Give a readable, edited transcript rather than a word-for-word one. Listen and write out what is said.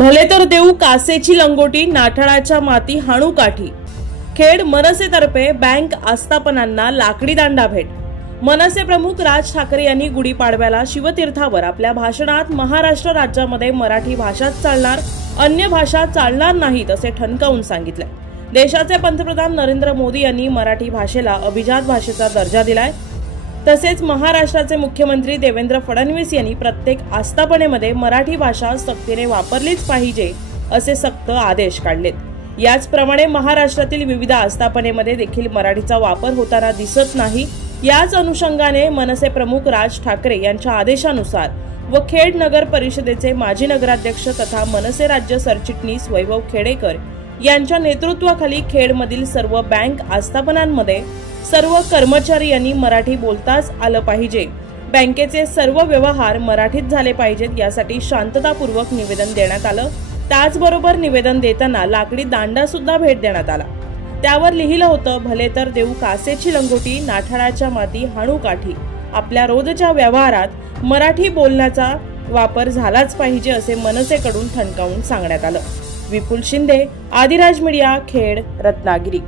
भले तर देऊ कासेची लंगोटी, नाठाळाच्या माती हाणू काठी। खेड मनसेतर्फे बँक आस्थापनांना लाकडी दांडा भेट। मनसे प्रमुख राज ठाकरे यांनी गुढीपाडव्याला शिवतीर्थावर आपल्या भाषणात महाराष्ट्र राज्यामध्ये मराठी भाषाच चालणार, अन्य भाषा चालणार नाहीत असे ठणकावून सांगितले। देशाचे पंतप्रधान नरेंद्र मोदी यांनी मराठी भाषेला अभिजात भाषेचा दर्जा दिलाय। तसेच महाराष्ट्राचे मुख्यमंत्री देवेंद्र फडणवीस यांनी प्रत्येक आस्थापनेमध्ये मराठी भाषा सक्तीने वापरलीच पाहिजे असे सक्त आदेश काढलेत। याचप्रमाणे महाराष्ट्रातील विविध आस्थापनेमध्ये देखील मराठीचा वापर होताना दिसत नाही। याच अनुषंगाने मनसे प्रमुख राज ठाकरे यांच्या आदेशानुसार व खेड नगर परिषदेचे माजी नगराध्यक्ष तथा मनसे राज्य सरचिटणीस वैभव खेडेकर यांच्या नेतृत्वाखाली खेडमधील सर्व बँक आस्थापनांमध्ये सर्व कर्मचारी यांनी मराठी बोलताच आलं पाहिजे, बँकेचे सर्व व्यवहार मराठीत झाले पाहिजेत यासाठी शांततापूर्वक निवेदन देण्यात आलं। त्याचबरोबर निवेदन देताना लाकडी दांडा सुद्धा भेट देण्यात आला। त्यावर लिहिलं होतं, भले तर देऊ कासेची लंगोटी, नाठाळाच्या माती हाणू काठी। आपल्या रोजच्या व्यवहारात मराठी बोलण्याचा वापर झालाच पाहिजे असे मनसेकडून ठणकावून सांगण्यात आलं। विपुल शिंदे, आदिराज मीडिया, खेड, रत्नागिरी।